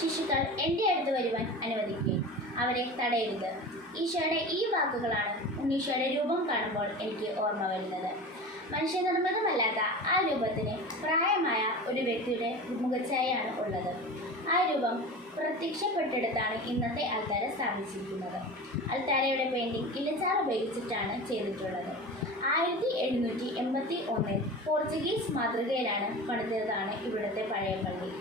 ശിശുക്കൾ എന്റെ അടുത്ത് വരുവാൻ അനുവദിക്കുകയും അവരെ തടയരുത്. ഈശോയുടെ ഈ വാക്കുകളാണ് ഉണ്ണീശോയുടെ രൂപം കാണുമ്പോൾ എനിക്ക് ഓർമ്മ വരുന്നത്. മനുഷ്യനിർമ്മിതമല്ലാത്ത ആ രൂപത്തിന് പ്രായമായ ഒരു വ്യക്തിയുടെ മുഖച്ഛായയാണ് ഉള്ളത്. ആ രൂപം പ്രത്യക്ഷപ്പെട്ടെടുത്താണ് ഇന്നത്തെ അൽത്താര സ്ഥാപിച്ചിരിക്കുന്നത്. അൽത്താരയുടെ പെയിന്റിംഗ് ഇലച്ചാർ ഉപയോഗിച്ചിട്ടാണ് ചെയ്തിട്ടുള്ളത്. ആയിരത്തി എഴുന്നൂറ്റി എൺപത്തി ഒന്നിൽ പോർച്ചുഗീസ് മാതൃകയിലാണ് പണിതതാണ് ഇവിടുത്തെ പഴയ പള്ളി.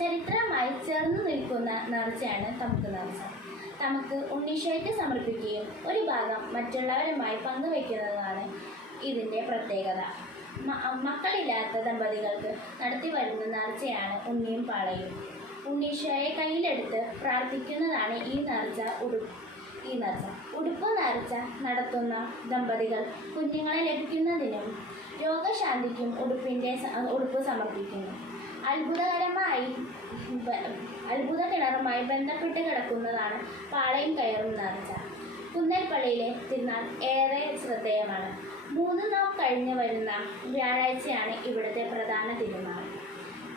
ചരിത്രമായി ചേർന്ന് നിൽക്കുന്ന നേർച്ചയാണ് തമുക്ക് നേർച്ച. തമക്ക് ഉണ്ണീശോയ്ക്ക് സമർപ്പിക്കുകയും ഒരു ഭാഗം മറ്റുള്ളവരുമായി പങ്കുവയ്ക്കുന്നതാണ് ഇതിന്റെ പ്രത്യേകത. മക്കളില്ലാത്ത ദമ്പതികൾക്ക് നടത്തി വരുന്ന നേർച്ചയാണ് ഉണ്ണിയും പാളയും. ഉണ്ണീശോയെ കയ്യിലെടുത്ത് പ്രാർത്ഥിക്കുന്നതാണ് ഈ നേർച്ച ഉടുപ്പ് ഈ നേർച്ച. ഉടുപ്പ് നേർച്ച നടത്തുന്ന ദമ്പതികൾ കുഞ്ഞുങ്ങളെ ലഭിക്കുന്നതിനും രോഗശാന്തിക്കും ഉടുപ്പിന്റെ ഉടുപ്പ് സമർപ്പിക്കുന്നു. അത്ഭുതകരമായി അത്ഭുത കിണറുമായി ബന്ധപ്പെട്ട് കിടക്കുന്നതാണ് പാളയം കയറും നേർച്ച കുന്നൽപ്പള്ളിയിലെ തിരുനാൾ ഏറെ ശ്രദ്ധേയമാണ്. മൂന്ന് നാൾ കഴിഞ്ഞ് വരുന്ന വ്യാഴാഴ്ചയാണ് ഇവിടുത്തെ പ്രധാന തിരുനാൾ.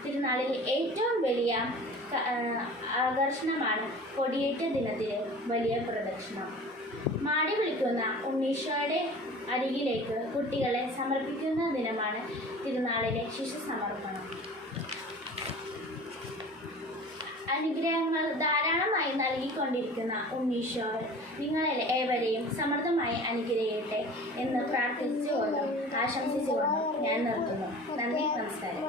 തിരുനാളിലെ ഏറ്റവും വലിയ ആകർഷണമാണ് കൊടിയേറ്റ ദിനത്തിലെ വലിയ പ്രദക്ഷിണം. മാടി വിളിക്കുന്ന ഉണ്ണീശോയുടെ അരികിലേക്ക് കുട്ടികളെ സമർപ്പിക്കുന്ന ദിനമാണ് തിരുനാളിലെ ശിശു സമർപ്പണം അനുഗ്രഹങ്ങൾ ധാരാളമായി നൽകിക്കൊണ്ടിരിക്കുന്ന ഉണ്ണീശോ നിങ്ങളിൽ ഏവരെയും സമൃദ്ധമായി അനുഗ്രഹിക്കട്ടെ എന്ന് പ്രാർത്ഥിച്ചുകൊണ്ടും ആശംസിച്ചുകൊണ്ടും ഞാൻ നിർത്തുന്നു. നന്ദി നമസ്കാരം.